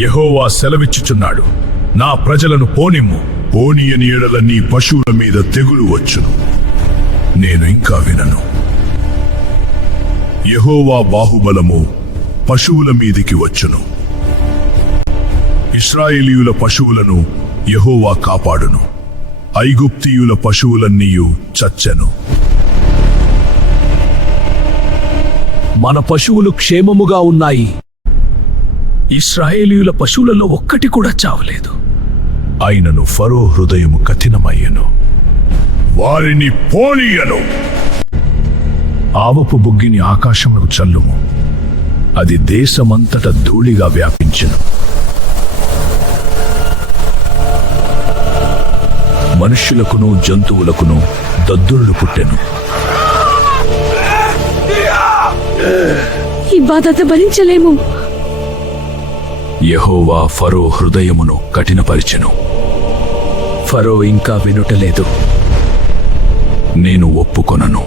యెహోవా సెలవిచ్చుచున్నాడు, నా ప్రజలను పోనిమ్ము. పోనీయని ఎడల నీ పశువుల మీద తెగులు వచ్చును. నేను ఇంకా వినను. యెహోవా బాహుబలము పశువుల మీదికి వచ్చును. ఇశ్రాయేలీయుల పశువులను యెహోవా కాపాడును. ఐగుప్తీయుల పశువులన్నీయు చచ్చెను. మన పశువులు క్షేమముగా ఉన్నాయి. ఇశ్రాయేలీయుల పశువులలో ఒక్కటి కూడా చావలేదు. అయినను ఫరో హృదయము కఠినమయ్యను, వారిని పోనీయను. ఆవపు బుగ్గిని ఆకాశమునకు చల్లుము, అది దేశమంతట ధూళిగా వ్యాపించెను. మనుష్యులకును జంతువులకును దద్దురులు పుట్టెను. ఈ బాధ భరించలేము. యెహోవా ఫరో హృదయమును కఠినపరిచెను. ఫరో ఇంకా వినుటలేదు. నేను ఒప్పుకొనను.